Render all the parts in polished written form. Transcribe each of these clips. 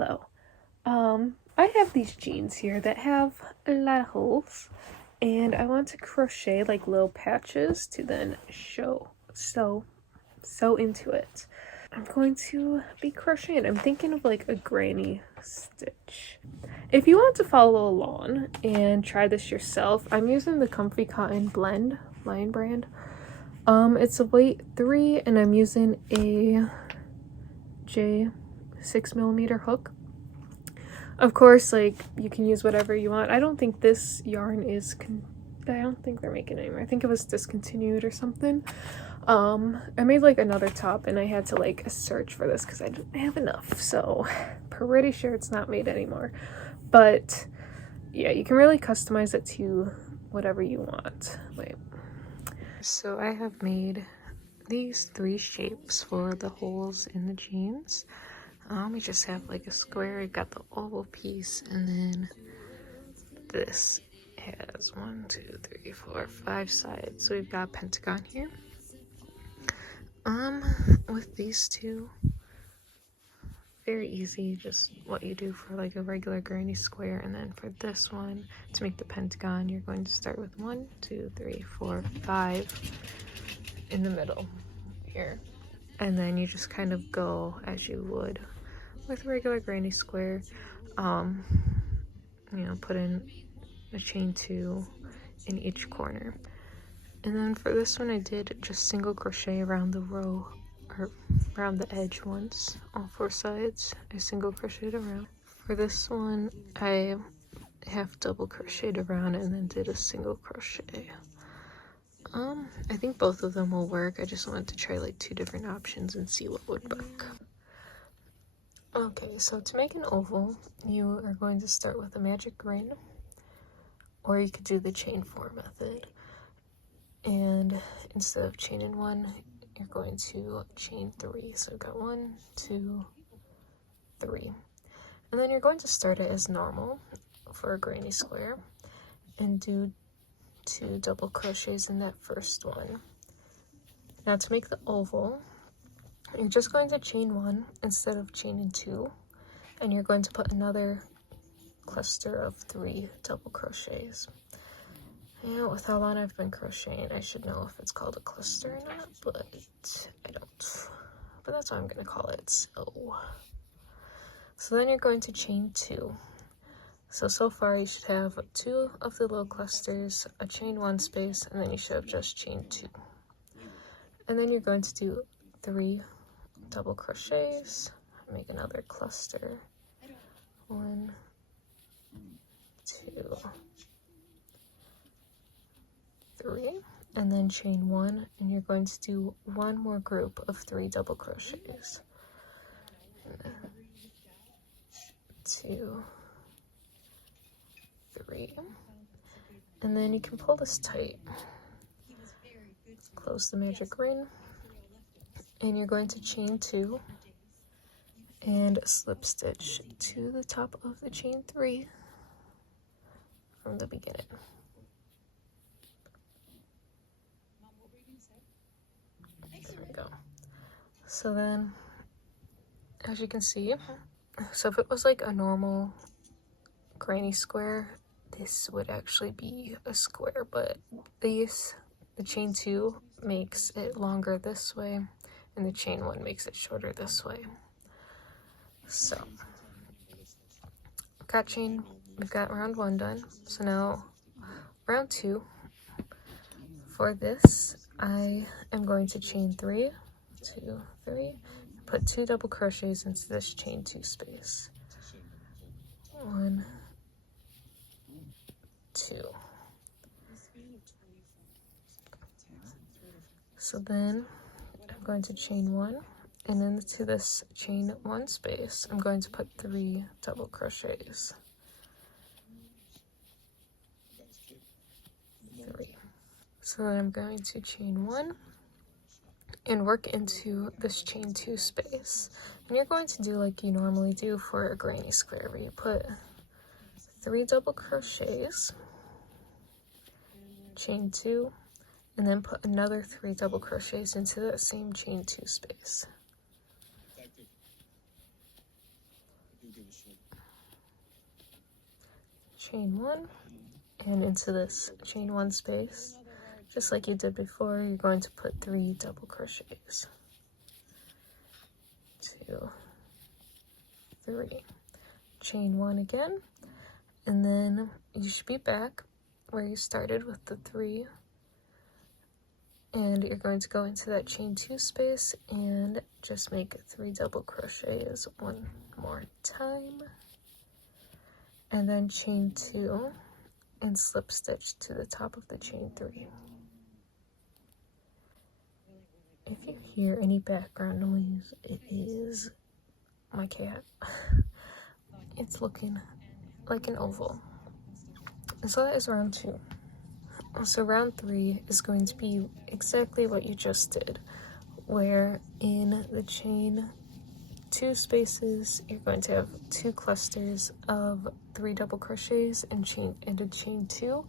hello. I have these jeans here that have a lot of holes, and I want to crochet like little patches to then sew into it. I'm going to be crocheting. I'm thinking of like a granny stitch. If you want to follow along and try this yourself, I'm using the Comfy Cotton Blend Lion brand. It's a weight 3 and I'm using a J 6mm hook. Of course, like, you can use whatever you want. I don't think this yarn is I don't think they're making it anymore. I think it was discontinued or something. I made like another top and I had to like search for this because I didn't have enough, so pretty sure it's not made anymore. But yeah, you can really customize it to whatever you want. Wait. So I have made these 3 shapes for the holes in the jeans. We just have like a square, we've got the oval piece, and then this has 1, 2, 3, 4, 5 sides. So we've got a pentagon here. With these 2, very easy, just what you do for like a regular granny square. And then for this one, to make the pentagon, you're going to start with 1, 2, 3, 4, 5 in the middle here. And then you just kind of go as you would with a regular granny square. You know, put in a chain 2 in each corner. And then for this one, I did just single crochet around the row, or around the edge once, all 4 sides. I single crocheted around. For this one, I half double crocheted around and then did a single crochet. I think both of them will work. I just wanted to try like 2 different options and see what would work. Okay, so to make an oval, you are going to start with a magic ring, or you could do the chain 4 method. And instead of chaining 1, you're going to chain 3. So I've got 1, 2, 3. And then you're going to start it as normal for a granny square and do 2 double crochets in that first one. Now to make the oval, you're just going to chain 1 instead of chaining 2, and you're going to put another cluster of 3 double crochets. And with how long I've been crocheting, I should know if it's called a cluster or not, but I don't. But that's what I'm going to call it. So then you're going to chain 2. So far you should have 2 of the little clusters, a chain 1 space, and then you should have just chained 2. And then you're going to do 3 double crochets, make another cluster. 1, 2, 3, and then chain 1, and you're going to do 1 more group of 3 double crochets. 2, 3, and then you can pull this tight. Close the magic ring, and you're going to chain 2 and slip stitch to the top of the chain 3 from the beginning. There we go. So then, as you can see, so if it was like a normal granny square, this would actually be a square, but the chain 2 makes it longer this way, and the chain 1 makes it shorter this way. So, we've got round 1 done. So now, round 2. For this, I am going to chain 3, 2, 3, put 2 double crochets into this chain 2 space. 1, 2. So then I'm going to chain 1, and into this chain 1 space, I'm going to put 3 double crochets. 3. So then I'm going to chain 1 and work into this chain 2 space. And you're going to do like you normally do for a granny square, where you put 3 double crochets, chain 2, and then put another 3 double crochets into that same chain 2 space. chain 1, and into this chain 1 space, just like you did before, you're going to put 3 double crochets. 2, 3, chain 1 again, and then you should be back where you started with the 3, and you're going to go into that chain 2 space and just make 3 double crochets one more time, and then chain 2 and slip stitch to the top of the chain 3. If you hear any background noise, it is my cat. It's looking like an oval. So that is round 2. So round 3 is going to be exactly what you just did, where in the chain 2 spaces you're going to have 2 clusters of 3 double crochets and into chain 2,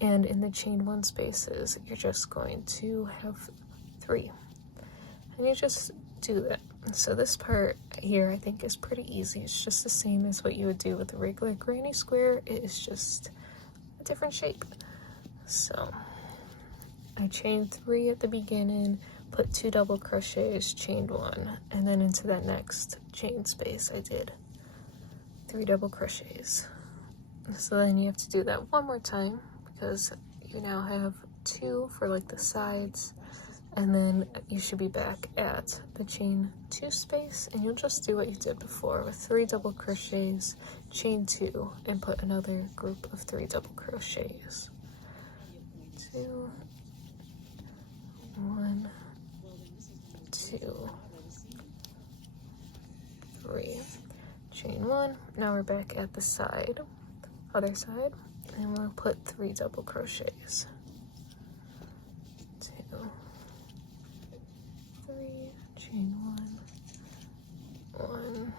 and in the chain 1 spaces you're just going to have 3, and you just do that. So this part here I think is pretty easy. It's just the same as what you would do with a regular granny square. It is just a different shape. So I chained 3 at the beginning, put 2 double crochets, chained 1, and then into that next chain space I did 3 double crochets. So then you have to do that one more time, because you now have 2 for like the sides, and then you should be back at the chain 2 space, and you'll just do what you did before with 3 double crochets, chain 2, and put another group of 3 double crochets. 2, 1, 2, 3, chain 1. Now we're back at the side, other side, and we'll put 3 double crochets. 2, 3, chain 1, 1,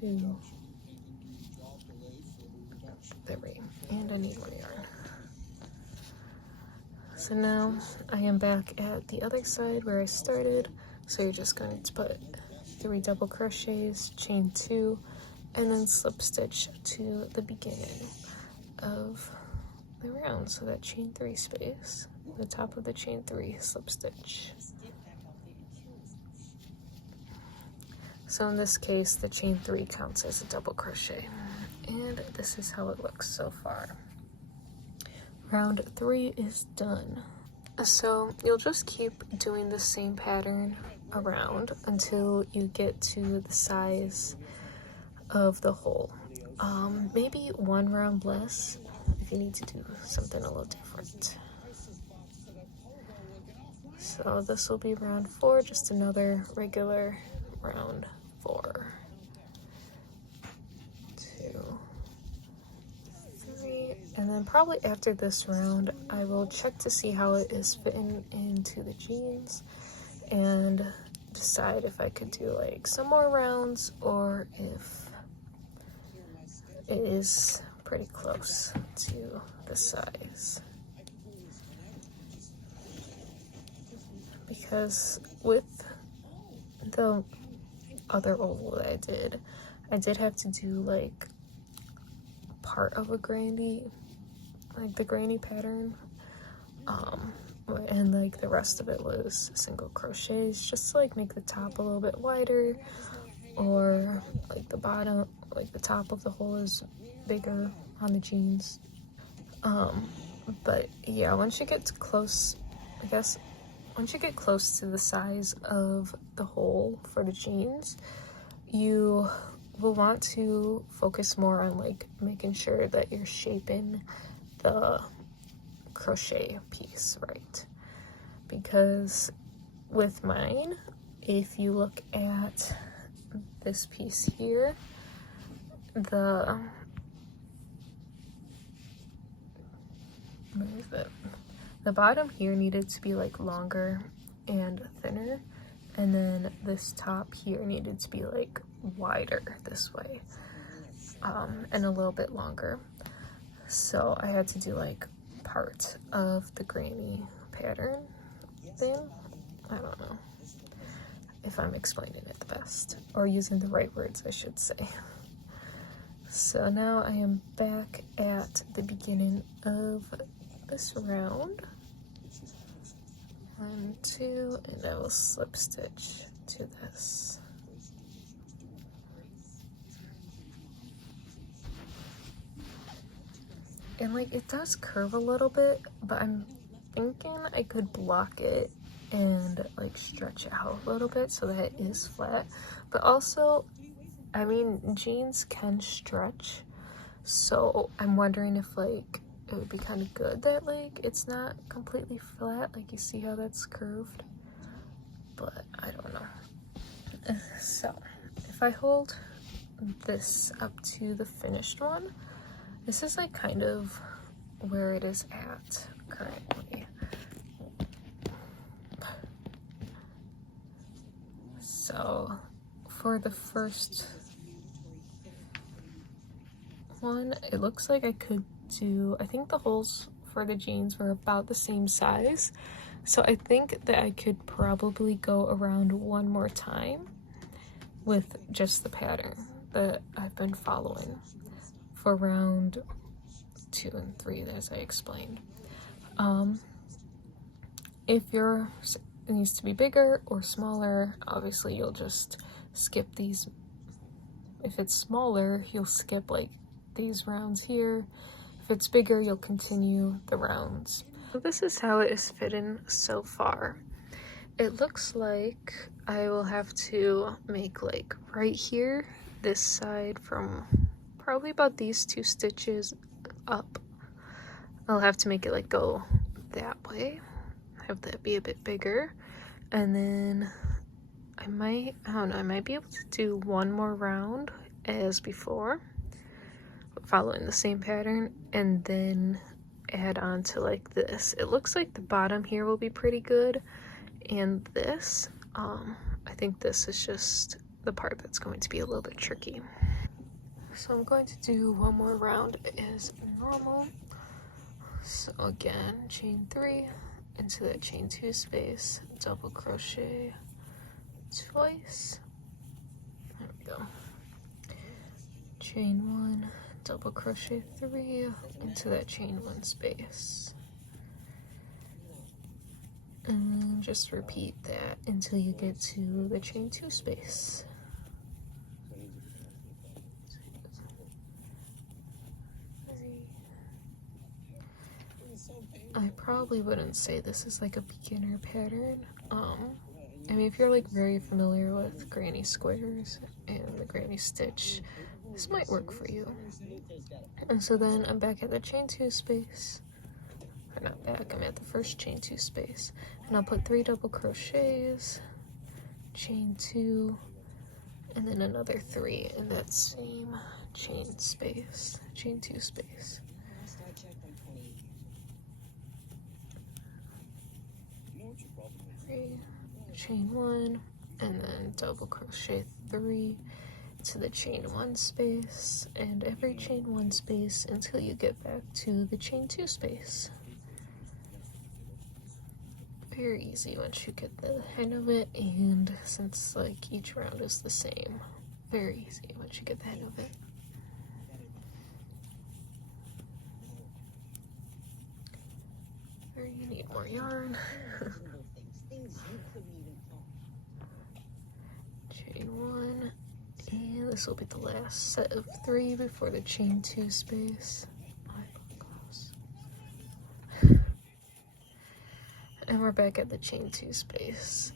2, 3, and I need more yarn. So now I am back at the other side where I started. So you're just going to put 3 double crochets, chain 2, and then slip stitch to the beginning of the round. So that chain 3 space, the top of the chain 3, slip stitch. So in this case, the chain 3 counts as a double crochet. And this is how it looks so far. Round 3 is done. So you'll just keep doing the same pattern around until you get to the size of the hole. Maybe 1 round less if you need to do something a little different. So this will be round 4, just another regular round 4. 2, 3, and then probably after this round I will check to see how it is fitting into the jeans and decide if I could do like some more rounds or if it is pretty close to the size. Because with the other oval that I did have to do like part of a granny, like the granny pattern, and like the rest of it was single crochets, just to like make the top a little bit wider, or like the bottom, like the top of the hole is bigger on the jeans. But yeah, once you get close, I guess once you get close to the size of the hole for the jeans, you will want to focus more on like making sure that you're shaping the crochet piece right. Because with mine, if you look at this piece here, the bottom here needed to be like longer and thinner, and then this top here needed to be like wider this way, and a little bit longer. So I had to do like part of the granny pattern thing. I don't know. if I'm explaining it the best, or using the right words, I should say. So now I am back at the beginning of this round. 1, 2, and I will slip stitch to this. And like it does curve a little bit, but I'm thinking I could block it and like stretch it out a little bit so that it is flat. But also, I mean, jeans can stretch, so I'm wondering if like it would be kind of good that like it's not completely flat. Like you see how that's curved, but I don't know. So if I hold this up to the finished one, this is like kind of where it is at currently. So for the first one, it looks like I could do, I think the holes for the jeans were about the same size. So I think that I could probably go around one more time with just the pattern that I've been following for round 2 and 3, as I explained. If your needs to be bigger or smaller, obviously you'll just skip these. If it's smaller, you'll skip like these rounds here. If it's bigger, you'll continue the rounds. So this is how it is fitting so far. It looks like I will have to make like right here, this side from probably about these 2 stitches up. I'll have to make it like go that way, have that be a bit bigger, and then I don't know, I might be able to do one more round as before, following the same pattern, and then add on to like this. It looks like the bottom here will be pretty good, and this, I think this is just the part that's going to be a little bit tricky. So I'm going to do one more round as normal. So again, chain 3 into that chain 2 space, double crochet twice. There we go. Chain 1, double crochet 3 into that chain 1 space. And then just repeat that until you get to the chain 2 space. I probably wouldn't say this is like a beginner pattern. I mean, if you're like very familiar with granny squares and the granny stitch, this might work for you. And so then I'm back at the chain 2 space, or not back, I'm at the first chain 2 space, and I'll put 3 double crochets, chain 2, and then another 3 in that same chain space, chain 2 space. 3, chain 1, and then double crochet 3 to the chain 1 space, and every chain 1 space until you get back to the chain 2 space. Very easy once you get the hang of it, and since like each round is the same, very easy once you get the hang of it. Or you need more yarn. Chain 1, and this will be the last set of 3 before the chain 2 space. And we're back at the chain 2 space,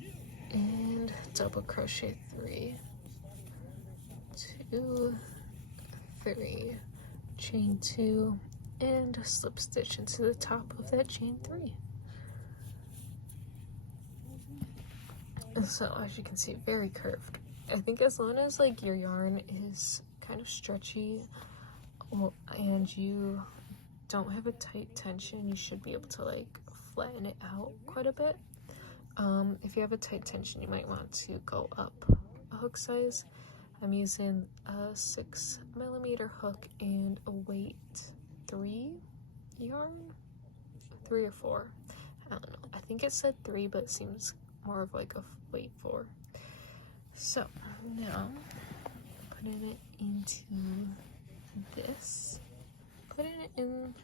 and double crochet 3, 2, 3, chain 2, and slip stitch into the top of that chain 3. And so as you can see, very curved. I think as long as like your yarn is kind of stretchy and you don't have a tight tension, you should be able to like flatten it out quite a bit. If you have a tight tension, you might want to go up a hook size. I'm using a 6mm hook and a weight 3 yarn, 3 or 4, I don't know. I think it said 3, but it seems more of like a weight 4. So now putting it into this, putting it in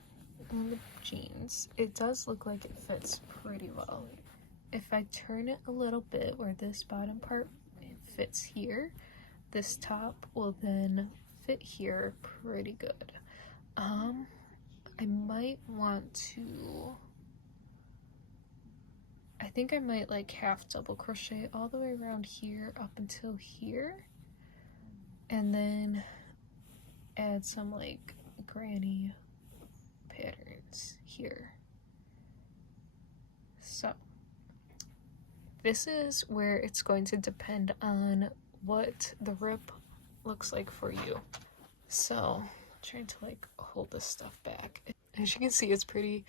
the jeans, it does look like it fits pretty well. If I turn it a little bit where this bottom part fits here, this top will then fit here pretty good. I might want to, I think I might like half double crochet all the way around here up until here, and then add some like granny patterns here. So this is where it's going to depend on what the rip looks like for you. So I'm trying to like hold this stuff back. As you can see, it's pretty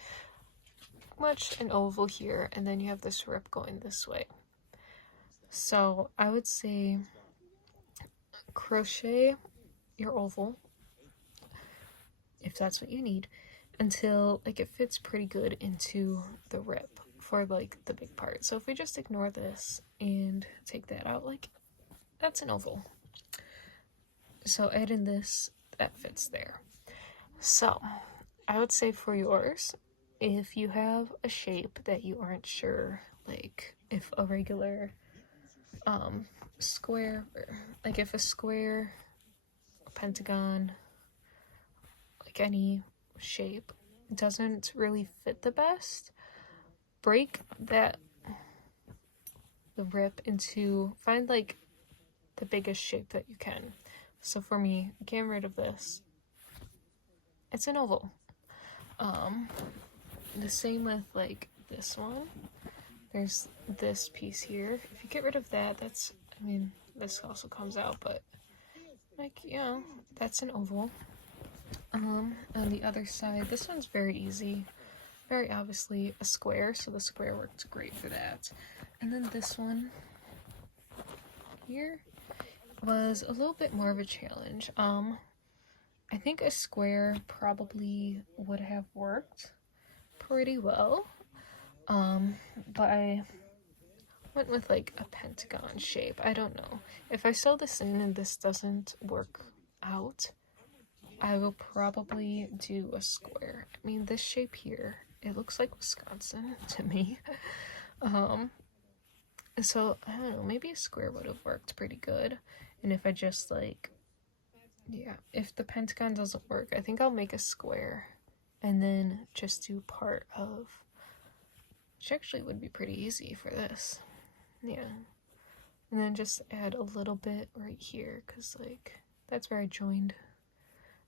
much an oval here, and then you have this rip going this way. So I would say crochet your oval, if that's what you need, until like it fits pretty good into the rip for like the big part. So if we just ignore this and take that out, like that's an oval. So add in this, that fits there. So I would say for yours, if you have a shape that you aren't sure, like if a regular square, like if a square, a pentagon, like any shape doesn't really fit the best, break the rip into, find like the biggest shape that you can. So for me, getting rid of this, it's an oval. The same with like this one. There's this piece here. If you get rid of that, that's, I mean, this also comes out, but like, you know, that's an oval. On the other side, this one's very easy. Very obviously a square, so the square worked great for that. And then this one here was a little bit more of a challenge. I think a square probably would have worked pretty well. But I went with like a pentagon shape. I don't know. If I sew this in and this doesn't work out, I will probably do a square. I mean, this shape here, it looks like Wisconsin to me. So I don't know, maybe a square would have worked pretty good. And if I just like, yeah, if the pentagon doesn't work, I think I'll make a square and then just do part of, which actually would be pretty easy for this. Yeah. And then just add a little bit right here, because like that's where I joined.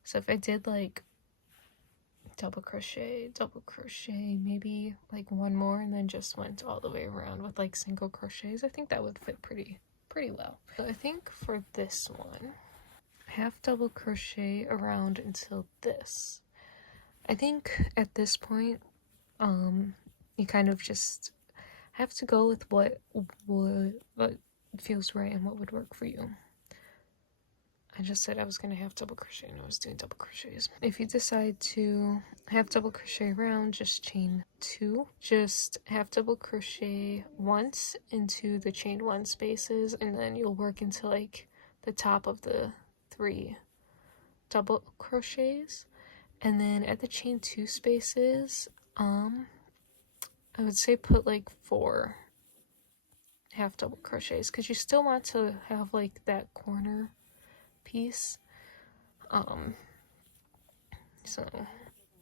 So if I did like double crochet, maybe like one more, and then just went all the way around with like single crochets, I think that would fit pretty well. So I think for this one, half double crochet around until this. I think at this point, you kind of just have to go with what feels right and what would work for you. I just said I was going to half double crochet and I was doing double crochets. If you decide to half double crochet around, just chain 2. Just half double crochet once into the chain 1 spaces, and then you'll work into like the top of the 3 double crochets. And then at the chain 2 spaces, I would say put like 4 half double crochets, because you still want to have like that corner piece. So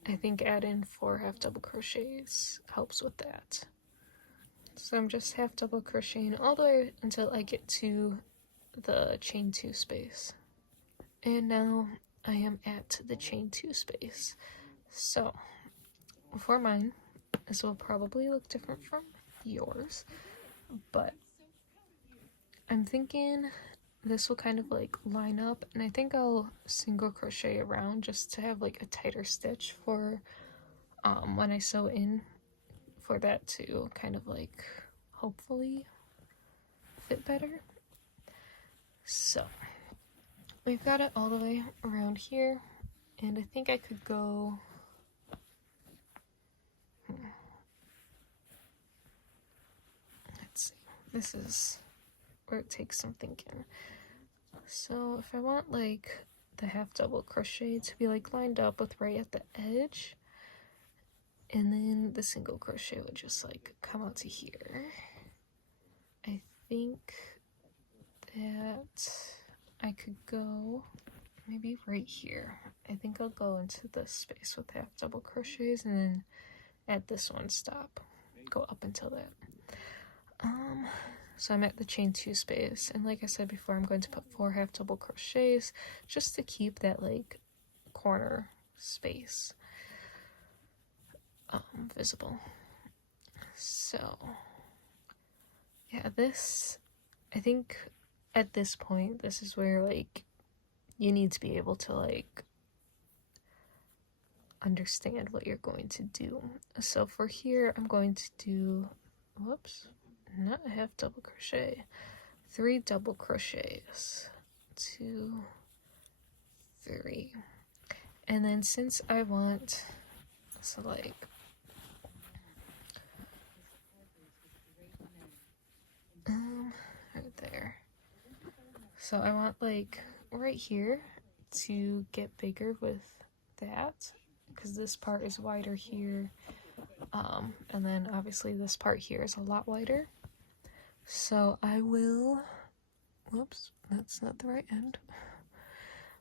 I think add in 4 half double crochets helps with that. So I'm just half double crocheting all the way until I get to the chain 2 space. And now I am at the chain 2 space. So for mine, this will probably look different from yours, but I'm thinking this will kind of like line up, and I think I'll single crochet around just to have like a tighter stitch for when I sew in, for that to kind of like hopefully fit better. So we've got it all the way around here, and I think I could go let's see, this is or it takes some thinking. So if I want like the half double crochet to be like lined up with right at the edge, and then the single crochet would just like come out to here. I think that I could go maybe right here. I think I'll go into this space with half double crochets and then at this one stop, go up until that. So I'm at the chain 2 space, and like I said before, I'm going to put 4 half double crochets just to keep that like corner space visible. So yeah, this, I think at this point, this is where like you need to be able to like understand what you're going to do. So for here, I'm going to do, whoops, not a half double crochet, 3 double crochets, 2, 3, and then since I want, so like right there, so I want like right here to get bigger with that because this part is wider here, and then obviously this part here is a lot wider. So I will, whoops, that's not the right end.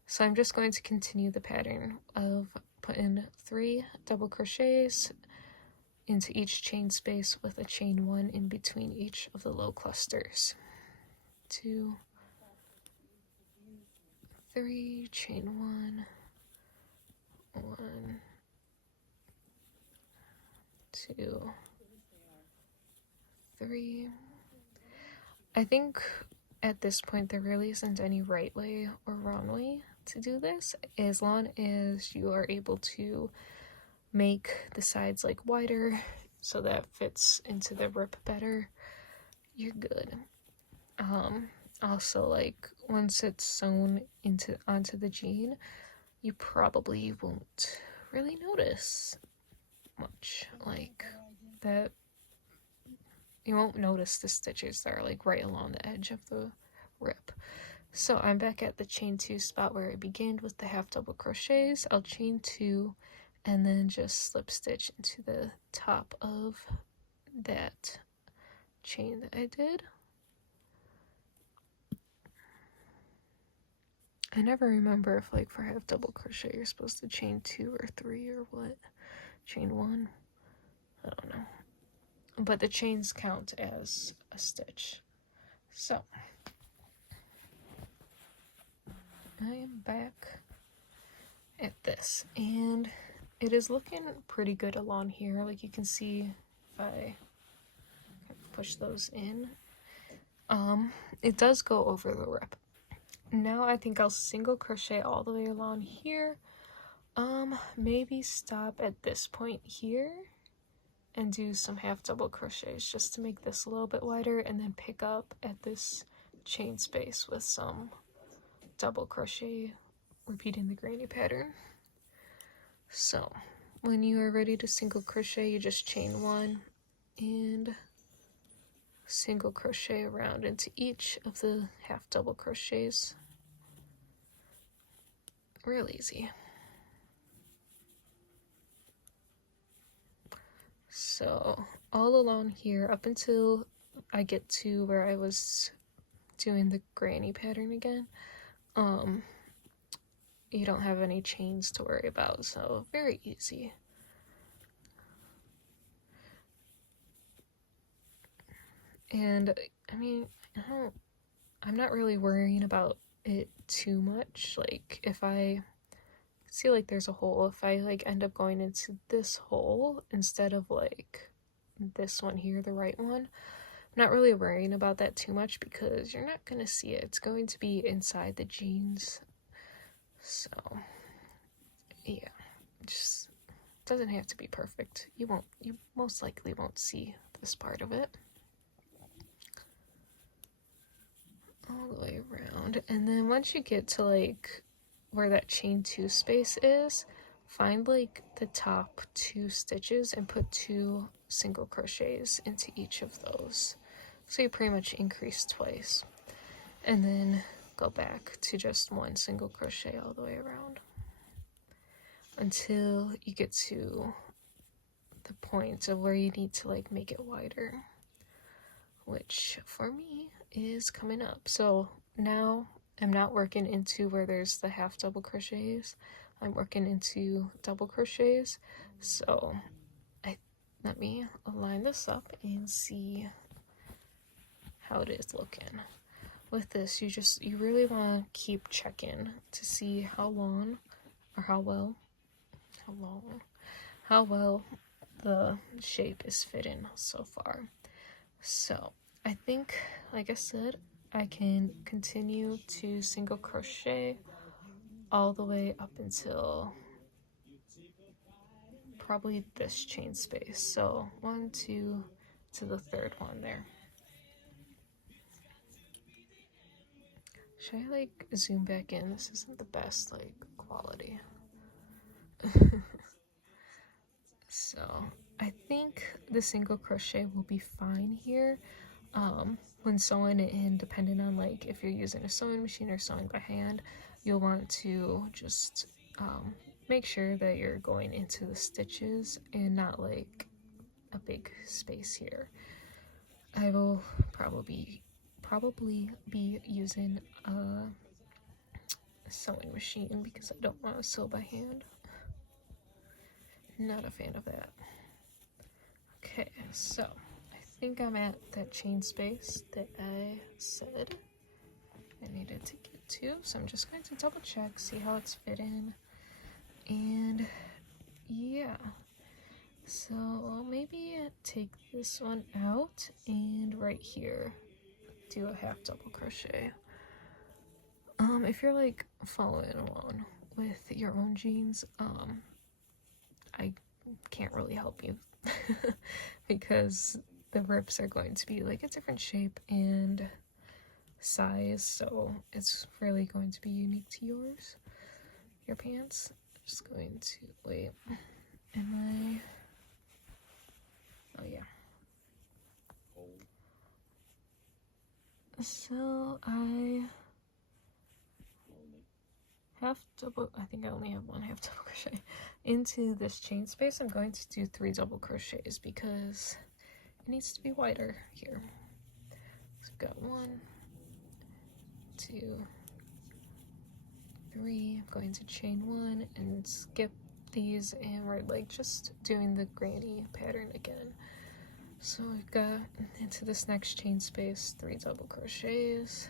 So I'm just going to continue the pattern of putting 3 double crochets into each chain space with a chain 1 in between each of the low clusters. 2, 3, chain 1, 1, 2, 3. I think at this point there really isn't any right way or wrong way to do this, as long as you are able to make the sides like wider so that fits into the rip better, you're good. Also, like once it's sewn onto the jean, you probably won't really notice much like that. You won't notice the stitches that are like right along the edge of the rip. So I'm back at the chain 2 spot where I began with the half double crochets. I'll chain 2 and then just slip stitch into the top of that chain that I did. I never remember if like for half double crochet you're supposed to chain 2 or 3 or what. Chain 1? I don't know. But the chains count as a stitch. So I am back at this, and it is looking pretty good along here. Like you can see if I push those in, it does go over the rip. Now I think I'll single crochet all the way along here, maybe stop at this point here and do some half double crochets just to make this a little bit wider, and then pick up at this chain space with some double crochet, repeating the granny pattern. So when you are ready to single crochet, you just chain 1 and single crochet around into each of the half double crochets. Real easy. So all along here up until I get to where I was doing the granny pattern again, you don't have any chains to worry about, so very easy. And I mean, I'm not really worrying about it too much. Like if I see like there's a hole, if I like end up going into this hole instead of like this one here, the right one, I'm not really worrying about that too much because you're not gonna see it. It's going to be inside the jeans. So yeah, just doesn't have to be perfect. You most likely won't see this part of it. All the way around, and then once you get to like where that chain 2 space is, find like the top 2 stitches and put 2 single crochets into each of those, so you pretty much increase twice. and then go back to just one single crochet all the way around until you get to the point of where you need to like make it wider, which for me is coming up. So now I'm not working into where there's the half double crochets, I'm working into double crochets. So let me line this up and see how it is looking. With this, you really want to keep checking to see how long or how well the shape is fitting so far. So I think, like I said, I can continue to single crochet all the way up until probably this chain space. So 1, 2 to the third one there. Should I like zoom back in? This isn't the best like quality. So I think the single crochet will be fine here. When sewing it in, depending on like if you're using a sewing machine or sewing by hand, you'll want to just make sure that you're going into the stitches and not like a big space here. I will probably be using a sewing machine because I don't want to sew by hand. Not a fan of that. Okay, so I think I'm at that chain space that I said I needed to get to. So I'm just going to double check, see how it's fitting, and yeah. So I'll maybe take this one out and right here do a half double crochet. If you're like following along with your own jeans, I can't really help you because the rips are going to be like a different shape and size, so it's really going to be unique to your pants. I'm just going to wait. Oh yeah. So I think I only have one half double crochet into this chain space. I'm going to do 3 double crochets because it needs to be wider here. So I've got 1, 2, 3. I'm going to chain 1 and skip these, and we're like just doing the granny pattern again. So we've got into this next chain space 3 double crochets,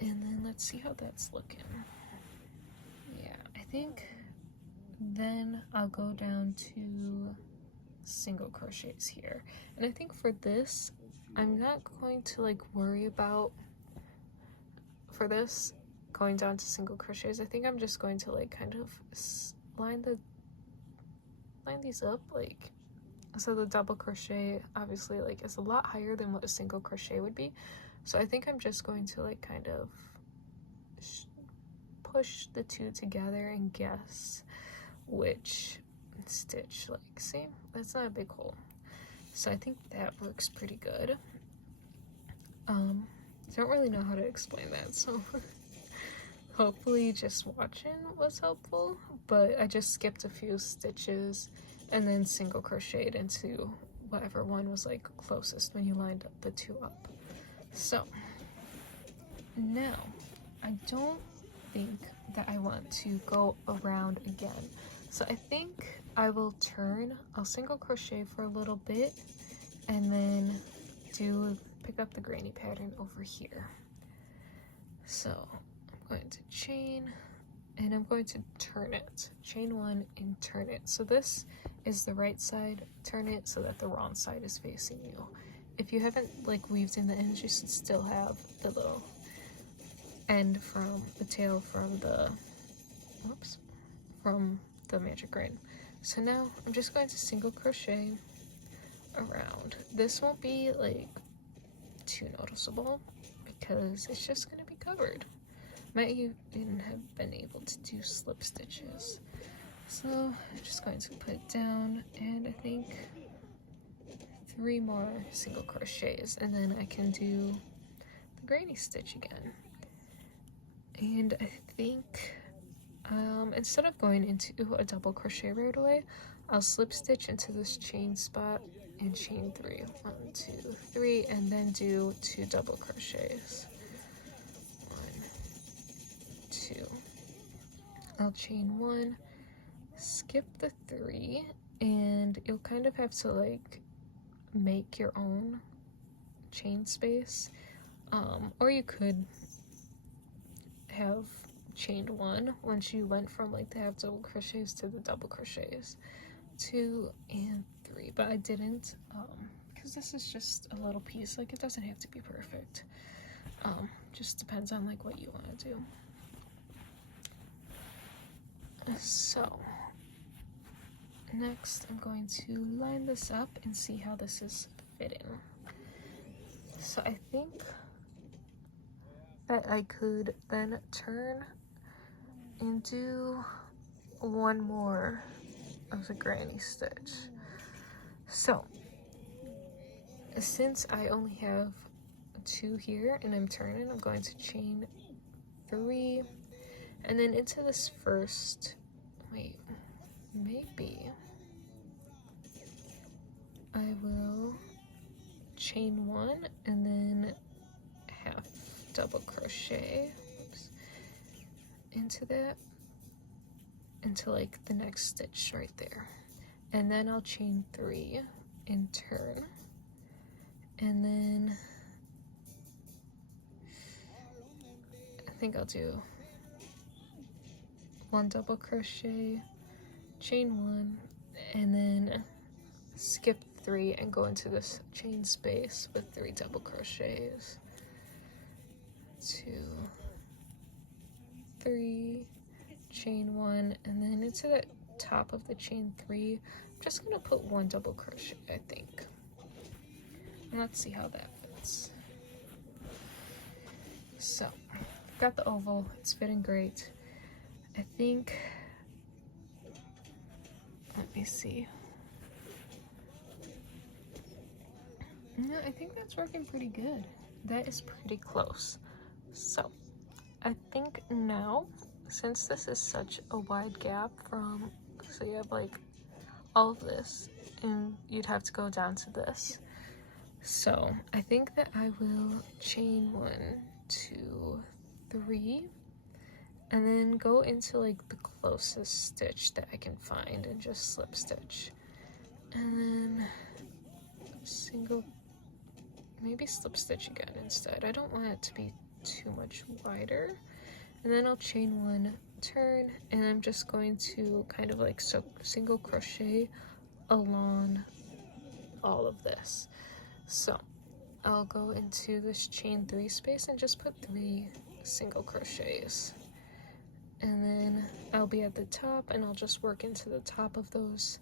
and then let's see how that's looking. Yeah, I think then I'll go down to single crochets here, and I think for this I'm not going to like worry about for this going down to single crochets. I think I'm just going to like kind of line these up, like, so the double crochet obviously like is a lot higher than what a single crochet would be, so I think I'm just going to like kind of push the two together and guess which stitch, like, see, that's not a big hole, so I think that works pretty good. Don't really know how to explain that, so hopefully just watching was helpful, but I just skipped a few stitches and then single crocheted into whatever one was like closest when you lined up the two up. So now I don't think that I want to go around again, so I think I will I'll single crochet for a little bit and then pick up the granny pattern over here. So I'm going to chain and I'm going to turn it, chain 1 and turn it. So this is the right side, turn it so that the wrong side is facing you. If you haven't like weaved in the ends, you should still have the little end from the tail from the magic ring. So now I'm just going to single crochet around. This won't be like too noticeable because it's just going to be covered. Might even have been able to do slip stitches. So I'm just going to put it down, and I think 3 more single crochets, and then I can do the granny stitch again. And I think instead of going into a double crochet right away, I'll slip stitch into this chain spot and chain 3. 1, 2, 3, and then do 2 double crochets. 1, 2. I'll chain 1, skip the 3, and you'll kind of have to like make your own chain space, or you could have chained 1 once you went from like the half double crochets to the double crochets. 2 and 3, but I didn't, because this is just a little piece, like it doesn't have to be perfect. Just depends on like what you want to do. So next I'm going to line this up and see how this is fitting. So I think that I could then turn and do one more of the granny stitch. So since I only have 2 here and I'm turning, I'm going to chain 3, and then into this first, wait, maybe I will chain 1 and then half double crochet, oops, into that, into like the next stitch right there, and then I'll chain 3 and turn, and then I think I'll do 1 double crochet, chain 1, and then skip 3 and go into this chain space with 3 double crochets. 2, 3, chain 1, and then into the top of the chain 3, I'm just gonna put 1 double crochet, I think. And let's see how that fits. So, got the oval, it's fitting great. I think, let me see. No, I think that's working pretty good. That is pretty close. So, I think now, since this is such a wide gap from, so you have like all of this, and you'd have to go down to this. So, I think that I will chain 1, 2, 3, and then go into like the closest stitch that I can find and just slip stitch. And then single, maybe slip stitch again instead. I don't want it to be too much wider. And then I'll chain 1, turn, and I'm just going to kind of like single crochet along all of this. So I'll go into this chain 3 space and just put 3 single crochets, and then I'll be at the top and I'll just work into the top of those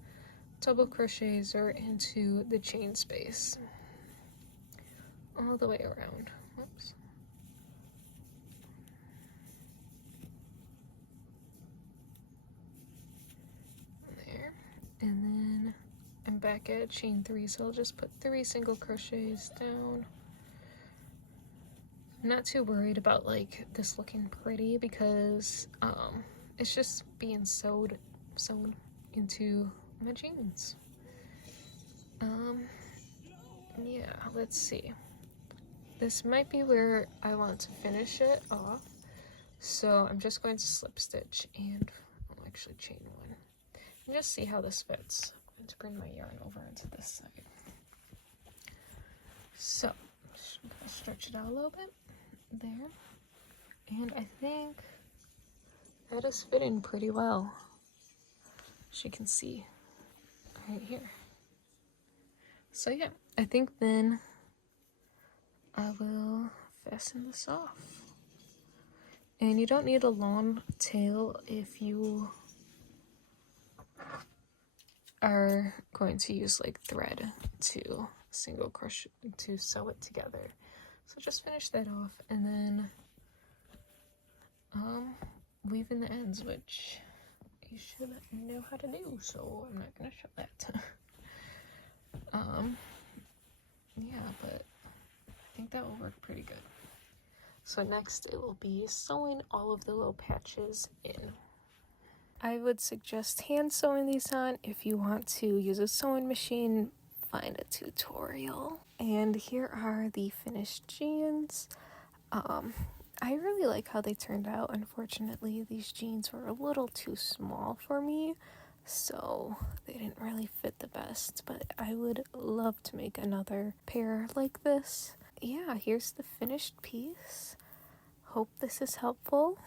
double crochets or into the chain space all the way around. Whoops. There, and then I'm back at chain 3, so I'll just put 3 single crochets down. I'm not too worried about like this looking pretty because it's just being sewn into my jeans. Yeah, let's see. This might be where I want to finish it off, so I'm just going to slip stitch and I'll actually chain 1 and just see how this fits. I'm going to bring my yarn over into this side. So just gonna stretch it out a little bit there, and I think that is fitting pretty well, as you can see right here. So yeah, I think then I will fasten this off. And you don't need a long tail if you are going to use like thread to single crochet to sew it together. So just finish that off and then weave in the ends, which you should know how to do, so I'm not gonna show that. Yeah, but I think that will work pretty good. So next it will be sewing all of the little patches in. I would suggest hand sewing these on. If you want to use a sewing machine, find a tutorial. And here are the finished jeans. I really like how they turned out. Unfortunately, these jeans were a little too small for me, so they didn't really fit the best, but I would love to make another pair like this. Yeah, here's the finished piece. Hope this is helpful.